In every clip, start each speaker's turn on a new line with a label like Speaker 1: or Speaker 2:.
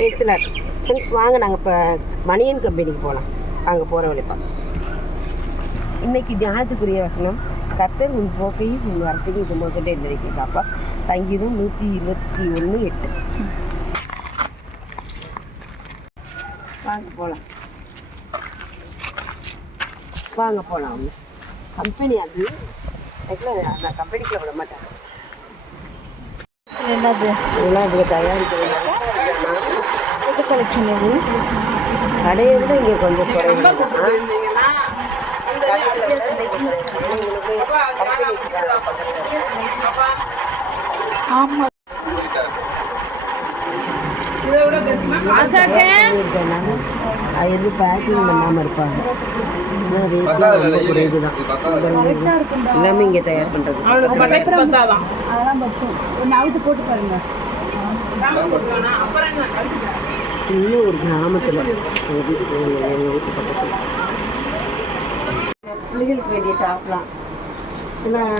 Speaker 1: டேஸ்ட்டில் ஃப்ரெண்ட்ஸ் வாங்க நாங்கள் இப்போ மணியன் கம்பெனிக்கு போகலாம் அங்கே போகிற வழி பார்க்க இன்னைக்கு தியானத்துக்குரிய வசனம் கத்தர் உன் போக்கையும் உன் வரத்தையும் இது முதல்ல நினைக்க காப்பா சங்கீதம் நூற்றி இருபத்தி ஒன்று எட்டு. வாங்க போகலாம் வாங்க போகலாம் கம்பெனி அது. அந்த கம்பெனிக்குள்ள விட மாட்டாங்க
Speaker 2: என்னது?
Speaker 1: இதெல்லாம் இதுக்கு தயாரிக்கிறது
Speaker 2: கலெக்ஷன் எது
Speaker 1: கடையை விட இங்கே கொஞ்சம் குறைவு. தான்.
Speaker 2: ஆமா.
Speaker 1: பண்ணியிருக்கனால அது எதுவும் பேக்கிங் பண்ணாமல் இருப்பாங்க. ஆனால் ரேட் ரொம்ப குறைவு தான் எல்லாமே இங்கே தயார் பண்ணுறது
Speaker 2: அதெல்லாம் போட்டு பாருங்க.
Speaker 1: சின்ன ஒரு கிராமத்தில் எங்கள் வீட்டுக்கு எங்கள் வீட்டு பக்கத்தில். பிள்ளைகளுக்கு வேண்டிய டாப்லாம் இதெல்லாம்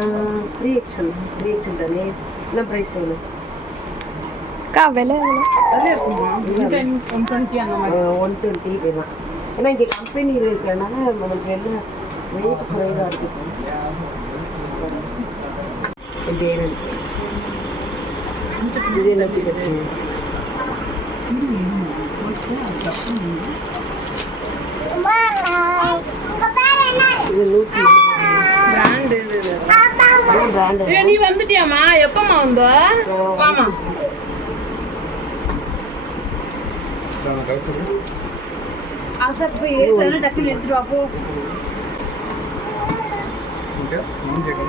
Speaker 1: த்ரீ எக்ஸல் த்ரீ எக்ஸல் தானே? என்ன ப்ரைஸ் வேணும்?
Speaker 2: அக்கா விலை
Speaker 1: ஒன் டுவெண்ட்டி வேணும் ஏன்னா இங்கே கம்பெனியில் இருக்கிறனால நமக்கு எல்லாம் ரேட் குறைவாக இருக்குது என் பேர் இது எல்லாத்தையும்
Speaker 3: நீ வந்துட்டியாமா எப்பமா வந்த வாமா
Speaker 2: அசர் போய் எடுத்து டக்குனு எடுத்துட்டு வா போ
Speaker 1: மகா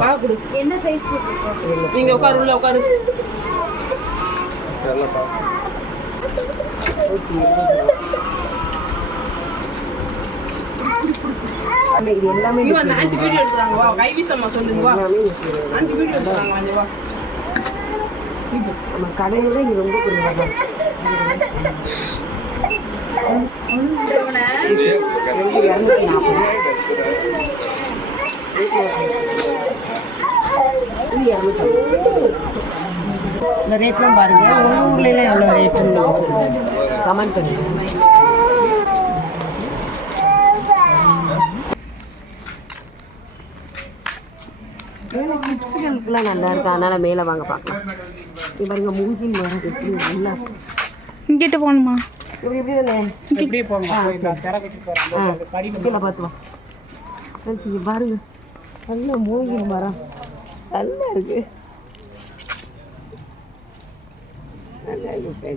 Speaker 3: வா கொடு.
Speaker 2: என்ன சைஸ்
Speaker 3: நீங்க உட்காரு உள்ள உட்காரு.
Speaker 1: இது எல்லாமே
Speaker 3: வீடியோ எடுத்துறாங்க. வா கை வீசம்மா சொல்லுங்க வா.
Speaker 1: எல்லாமே நூற்றி இருபது
Speaker 3: ஆன்டி வீடியோ எடுத்துறாங்க வாங்க வா.
Speaker 1: நம்ம கடையை விட இங்கே ரொம்ப குறைவாக தான் இருக்கு இரநூத்தி நாற்பது இது இரநூத்தி இந்த ரேட்லாம் பாருங்க. உங்கள் ஊர்லாம் எவ்வளோ ரேட்டுன்னு நீங்கள் சொல்லுங்கள் கமெண்ட் பண்ணுங்க. கிட்ஸுகளுக்குலாம் நல்லா இருக்கு. அதனால மேலே வாங்க பார்க்கலாம். இப்போ பாருங்க மூங்கில் மரம் எப்படி நல்லா
Speaker 2: இங்கிட்டு போகணுமா?
Speaker 1: இப்படி இப்படி தானே?
Speaker 3: இப்படியே போங்க
Speaker 1: கீழே பாருங்க. நல்ல மூங்கில் மரம் நல்லா இருக்கு. நல்லா இருக்கு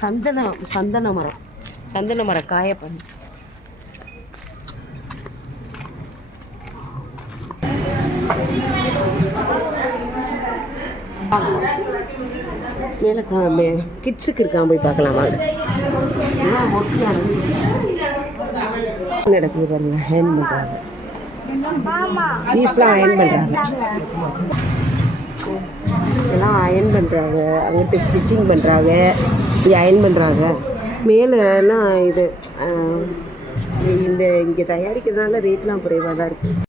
Speaker 1: சந்தன சந்தன மரம். சந்தன மரம் காய பண்ணு மேலே மே கிட்ஸுக்கு இருக்கான் போய் பார்க்கலாம்? வாங்க நடக்குது பாருங்க ஹேண்ட் பண்ணுறாங்க ஃபீஸ்லாம் அயன் பண்ணுறாங்க எல்லாம் அயன் பண்ணுறாங்க அங்கிட்டு ஸ்டிச்சிங் பண்ணுறாங்க இங்கே அயன் பண்ணுறாங்க மேலேலாம் இது இந்த இங்கே தயாரிக்கிறதுனால ரேட்லாம் குறைவாக தான் இருக்குது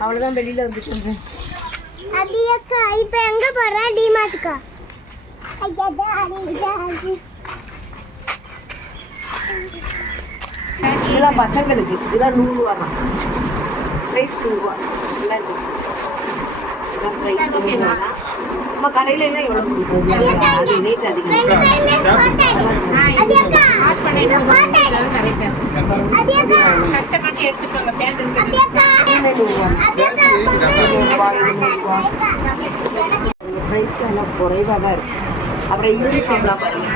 Speaker 1: அவ்வளோதான் வெளியில் வந்து சொல்கிறேன்
Speaker 4: அடியக்கா இப்ப எங்க போற? டிமார்ட்க்கா
Speaker 1: இதெல்லாம் பசங்களுக்கு இதெல்லாம் நூறுரூவா தான் ப்ரைஸ் நூறுரூவா நல்லா இருக்கு இதெல்லாம் ப்ரைஸ் நூறுரூவா தான் நம்ம கடையில எல்லாம் எவ்வளோ கொடுக்குறோம் அது ரேட் அதிகம்
Speaker 4: அடியக்கா
Speaker 1: ப்ரைஸ் எல்லாம் குறைவாக தான் இருக்கு. அப்புறம் யூனிஃபார்ம்லாம் பாருங்க.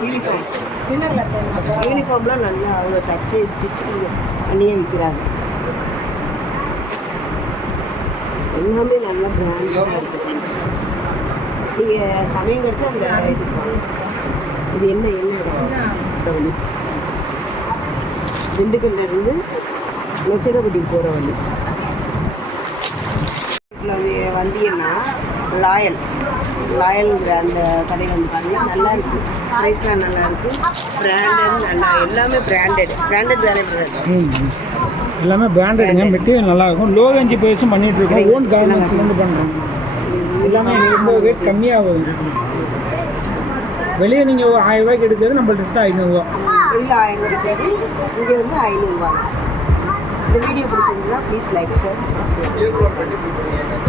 Speaker 1: யூனிஃபார்ம் யூனிஃபார்ம்லாம் நல்லா அவங்க தச்சு டிஸ்ட்ரிக்ட் பண்ணியே விற்கிறாங்க எல்லாமே நல்ல பிராண்டாக இருக்குது ஃப்ரெண்ட்ஸ் நீங்கள் சமயம் கிடச்சா அந்த இதுக்கு வாங்க. இது என்ன என்ன இடம்? வழி போகிற வழி வந்தீங்கன்னா லாயல் லாயல்ங்கிற அந்த கடை வந்து பாருங்கள் நல்லா இருக்கு. ப்ரைஸ்லாம் நல்லா இருக்கு. பிராண்டட் நல்லா எல்லாமே பிராண்டட் பிராண்டட்
Speaker 5: ம். எல்லாமே பிராண்டடுங்க மெட்டீரியல் நல்லா இருக்கும். லோ ரேஞ்ச் ப்ரைஸும் பண்ணிட்டு இருக்கோம். ஓன் கார்மெண்ட்ஸ்லேருந்து பண்ணுறோம் எல்லாமே ரொம்ப ரேட் கம்மியாக வருது வெளியே நீங்கள் ஆயிரம் ரூபாய்க்கு எடுக்கிறது நம்மள்ட்ட ஐநூறுரூவா
Speaker 1: வெளியில் ஆயிரம் ரூபாய்க்கு இங்கே வந்து ஐநூறுரூவா இந்த வீடியோ பிடிச்சிருந்தா ப்ளீஸ் லைக் சார்